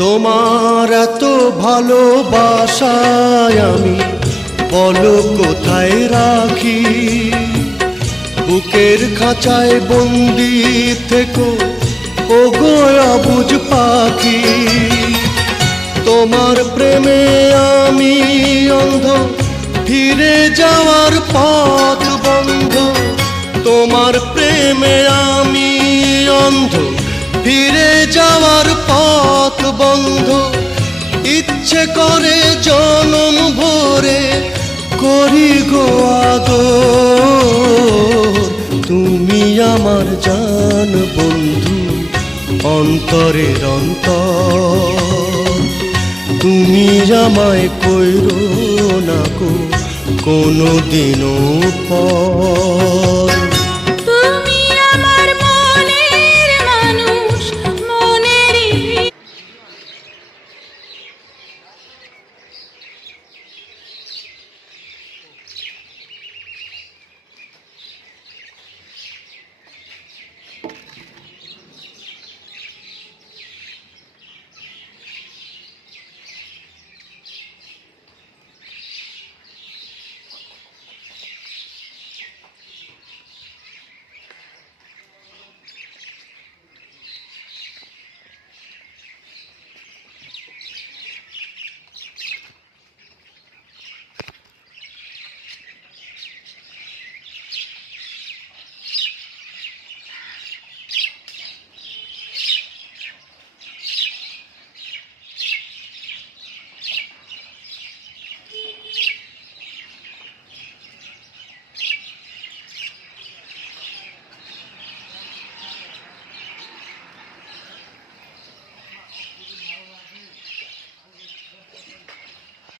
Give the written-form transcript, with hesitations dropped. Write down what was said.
তোমার এত ভালোবাসায় আমি বলো কোথায় রাখি। বুকের খাঁচায় বন্দি থেকো ওগো অবুঝ পাখি। তোমার প্রেমে আমি অন্ধ, ফিরে যাওয়ার পথ বন্ধ। তোমার প্রেমে আমি অন্ধ, ফিরে যাওয়ার পথ বন্ধ। ইচ্ছে করে জনম ভরে করি গো আদর। তুমি আমার জান বন্ধু, অন্তরের অন্তর। তুমি আমায় কইরো না গো কোনো দিনও পর।